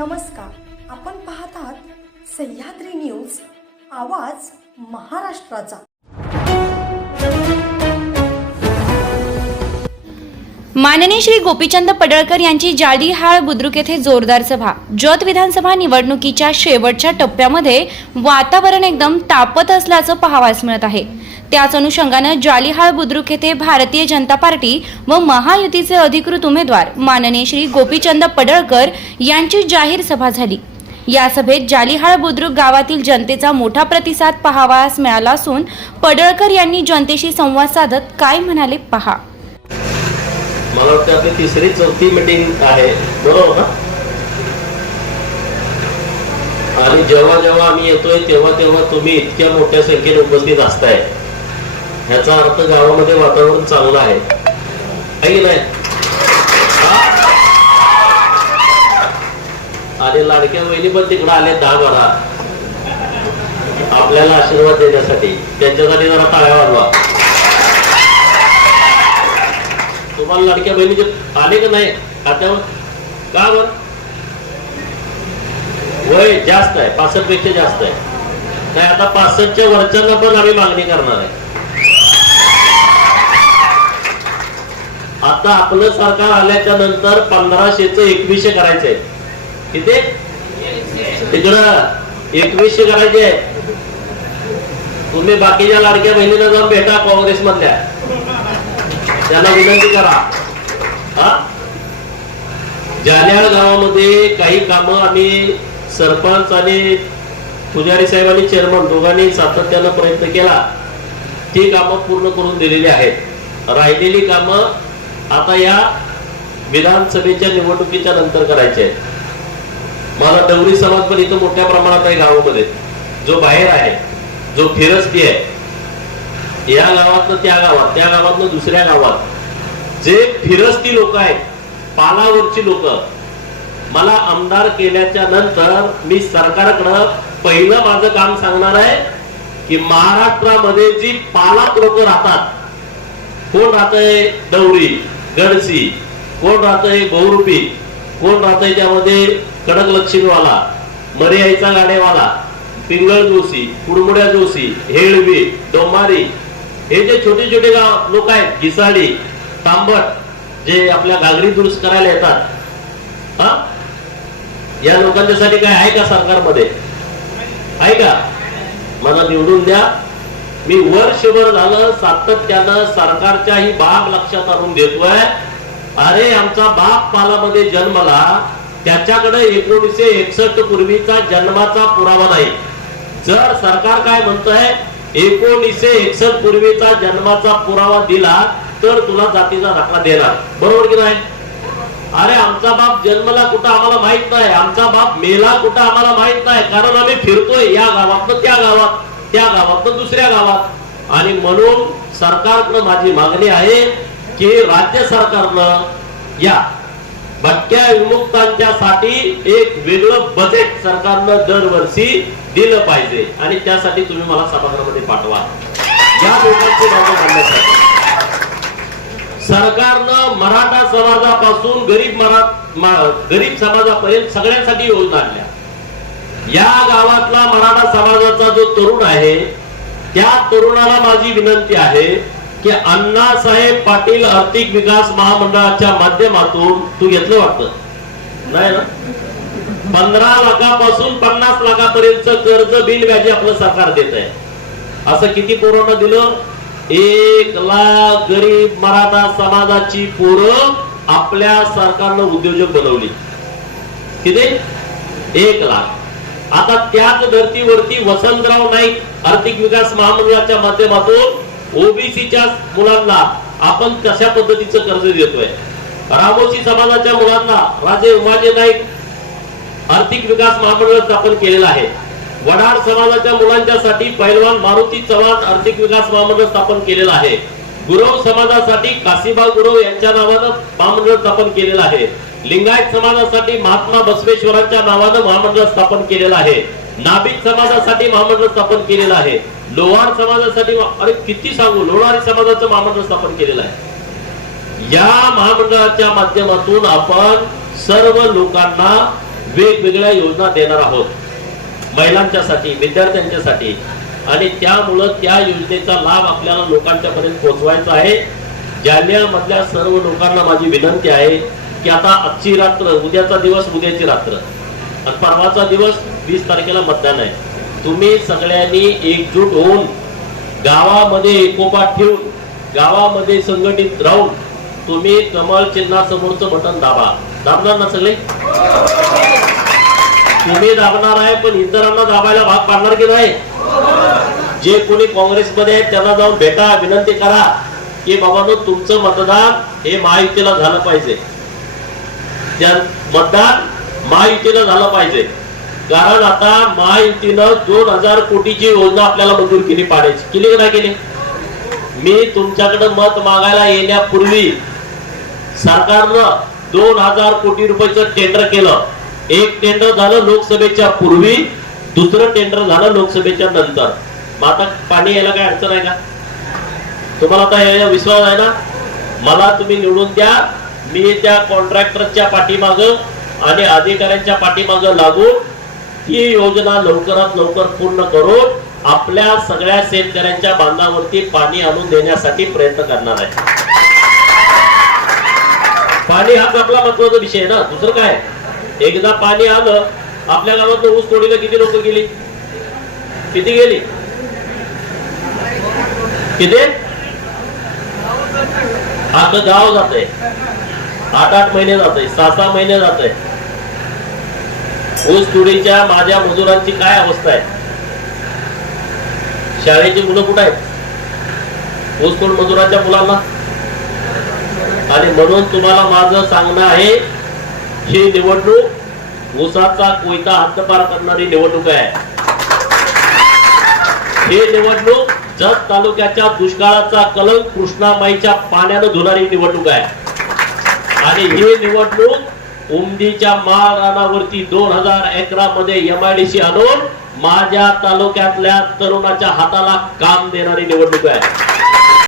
नमस्कार. आपण पाहत आहात सह्याद्री न्यूज आवाज महाराष्ट्राचा. माननीय श्री गोपीचंद पडळकर यांची जाडीहाळ बुद्रुक येथे जोरदार सभा. जत विधानसभा निवडणुकीच्या शेवटच्या टप्प्यामध्ये वातावरण एकदम तापत असल्याचं पाहावास मिळत आहे. त्याच अनुषंगानं जालिहाळ बुद्रुक येथे भारतीय जनता पार्टी व महायुतीचे अधिकृत उमेदवार माननीय श्री गोपीचंद पडळकर यांची जाहीर सभा झाली. या सभेत जालिहाळ बुद्रुक गावातील जनतेचा मोठा प्रतिसाद पाहावयास मिळाला असून पडळकर यांनी जनतेशी संवाद साधत काय म्हणाले पहा. मला वाटतं आपली तिसरी चौथी मीटिंग आहे. बरोबर ना आणि जेव्हा जेव्हा आम्ही येतोय तेव्हा तेव्हा तुम्ही इतक्या मोठ्या संख्येने उपस्थित असताय. ह्याचा अर्थ गावामध्ये वातावरण चांगलं आहे. काही नाही? आणि लाडक्या बहिणी पण तिकडे आले दहा बारा. आपल्याला आशीर्वाद देण्यासाठी. त्यांच्यासाठी जरा टाळ्या वाजवा. तुम्हाला लाडक्या बहिणीचे आले का नाही? खात्यावर? का बर? वय जास्त आहे पासष्टपेक्षा जास्त आहे. नाही आता पासष्टच्या वरच्यांना पण आम्ही मागणी करणार आहे. आता आपलं सरकार आल्याच्यानंतर पंधराशेच एकवीसशे करायचंय. किती? तिकडं एकवीसशे करायचे आहे तुम्ही बाकीच्या लाडक्या बहिणीला जाऊन भेटा काँग्रेस मधल्या त्यांना विनंती करा. हा? गावामध्ये काही कामं आम्ही सरपंच आणि पुजारी साहेब आणि चेअरमन दोघांनी सातत्यानं प्रयत्न केला. ती कामं पूर्ण करून दिलेली आहेत. राहिलेली कामं आता या विधानसभेच्या निवडणुकीच्या नंतर करायचे आहेत. मला डवरी समाज पण इथं मोठ्या प्रमाणात आहे गावामध्ये. जो बाहेर आहे जो फिरस्ती आहे या गावातनं त्या गावात त्या गावातनं दुसऱ्या गावात जे फिरस्ती लोक आहेत पालावरची लोक मला आमदार केल्याच्यानंतर मी सरकारकडं पहिलं माझं काम सांगणार आहे की महाराष्ट्रामध्ये जी पालात लोक राहतात कोण राहतंय? दौरी. गडसी. कोण राहतंय बहुरूपी? कोण राहतंय त्यामध्ये कडक लक्ष्मीवाला मर्यायचा गाडेवाला पिंगळ जोशी कुडमुड्या जोशी हेळवी डोमारी. हे जे छोटे छोटे गाव लोक आहेत घिसाडी तांबट जे आपल्या घागरी दुरुस्त करायला येतात. हा? या लोकांच्यासाठी काय आहे का सरकारमध्ये? आहे का? मला निवडून द्या. मी वर्षभर झालं सातत्यानं सरकारच्या ही बाब लक्षात आणून देतोय. अरे आमचा बाप पालामध्ये जन्मला त्याच्याकडे एकोणीसशे एकसष्ट पूर्वीचा जन्माचा पुरावा नाही. जर सरकार काय म्हणतंय एकोणीसशे एकसष्ट पूर्वीचा जन्माचा पुरावा दिला तर तुला जातीचा दाखला देणार. बरोबर की नाही? अरे आमचा बाप जन्मला कुठं आम्हाला माहीत नाही. आमचा बाप मेला कुठं आम्हाला माहीत नाही. कारण आम्ही फिरतोय या गावात त्या गावात. त्या गावातनं दुसऱ्या गावात. आणि म्हणून सरकारनं माझी मागणी आहे की राज्य सरकारनं या भटक्या विमुक्तांच्या साठी एक वेगळं बजेट सरकारनं दरवर्षी दिलं पाहिजे. आणि त्यासाठी तुम्ही मला सभागृहामध्ये पाठवा. या लोकांची मागणी मांडण्यासाठी. सरकारनं मराठा समाजापासून गरीब मरा गरीब समाजापर्यंत सगळ्यांसाठी योजना आणल्या. या गावातला मराठा समाजाचा जो तरुण आहे त्या तरुणाला माझी विनंती आहे की अण्णासाहेब पाटील आर्थिक विकास महामंडळाच्या माध्यमातून तू घेतलं वाटतं? नाही ना? पंधरा लाखापासून पन्नास लाखापर्यंत कर्ज बिल व्याजी आपलं सरकार देत आहे. असं किती पोरांना दिलं? एक लाख गरीब मराठा समाजाची पोरं आपल्या सरकारनं उद्योजक बनवली. किती? एक लाख. आता त्याच धर्तीवरती वसंतराव नाईक आर्थिक विकास महामंडळाच्या माध्यमातून ओबीसीच्या मुलांना आपण कशा पद्धतीचं कर्ज देतोय? रामोशी समाजाच्या मुलांना राजे उमाजी नाईक आर्थिक विकास महामंडळ स्थापन केलेलं आहे. वडार समाजाच्या मुलांच्यासाठी पैलवान मारुती चव्हाण आर्थिक विकास महामंडळ स्थापन केलेलं आहे. गुरव समाजासाठी काशीबा गुरव यांच्या नावानं महामंडळ स्थापन केलेलं आहे. लिंगायत समाजासाठी महात्मा बसवेश्वरांच्या नावानं महामंडळ स्थापन केलेलं आहे. नाभिक समाजासाठी महामंडळ स्थापन केलेलं आहे. लोहार समाजासाठी अरे किती सांगू? लोणारी समाजाचं महामंडळ स्थापन केलेलं आहे. या महामंडळाच्या माध्यमातून आपण सर्व लोकांना वेगवेगळ्या योजना देणार आहोत. महिलांच्यासाठी विद्यार्थ्यांच्यासाठी. आणि त्यामुळं त्या योजनेचा लाभ आपल्याला लोकांच्या पर्यंत पोहोचवायचा आहे. जालन्यामधल्या सर्व लोकांना माझी विनंती आहे की आता आजची रात्र उद्याचा दिवस उद्याची रात्र. आणि परवाचा दिवस वीस तारखेला मतदान आहे. तुम्ही सगळ्यांनी एकजूट होऊन गावामध्ये एकोपा ठेवून गावामध्ये संघटित राहून तुम्ही कमल चिन्हासमोरचं बटन दाबा. दाबणार ना सगळे तुम्ही दाबणार आहे पण इतरांना दाबायला भाग पाडणार की नाही? जे कोणी काँग्रेसमध्ये आहेत त्यांना जाऊन भेटा विनंती करा की बाबांनो तुमचं मतदान हे महायुतीला झालं पाहिजे. त्या मतदान महायुतीनं झालं पाहिजे. कारण आता महायुतीनं दोन हजार कोटीची योजना आपल्याला मंजूर केली पाडायची. केली की नाही केली? मी तुमच्याकडे मत मागायला येण्यापूर्वी सरकारनं दोन हजार कोटी रुपयाचं टेंडर केलं. एक टेंडर झालं लोकसभेच्या पूर्वी दुसरं टेंडर झालं लोकसभेच्या नंतर. मग आता पाणी यायला काय अडचण आहे का? तुम्हाला आता विश्वास आहे ना? मला तुम्ही निवडून द्या. मी त्या कॉन्ट्रॅक्टरच्या पाठीमाग आणि अधिकाऱ्यांच्या पाठीमाग लागून ही योजना लवकरात लवकर पूर्ण करून आपल्या सगळ्या शेतकऱ्यांच्या बांधावरती पाणी आणून देण्यासाठी प्रयत्न करणार आहे. पाणी हाच आपला महत्त्वाचा विषय आहे ना. दुसरं काय? एकदा पाणी आलं आपल्या गावात ऊस तोडीला किती लोक गेली? किती गेली? किती? आता गाव जात आहे आठ आठ महिने जात आहे सहा सहा महिने जात आहे ऊस तुडीच्या माझ्या मजुरांची काय अवस्था आहे? शाळेची मुलं कुठं आहेत? ऊस तोड मजुरांच्या मुलांना? आणि म्हणून तुम्हाला माझं सांगणं आहे ही निवडणूक ऊसाचा कोयता हद्दपार करणारी निवडणूक आहे. ही निवडणूक जत तालुक्याच्या दुष्काळाचा कलंक कृष्णामाईच्या पाण्यानं धुणारी निवडणूक आहे. आणि ही निवडणूक उमदीच्या माळ रानावरती दोन हजार अकरा मध्ये एमआयडीसी आणून माझ्या तालुक्यातल्या तरुणाच्या हाताला काम देणारी निवडणूक आहे.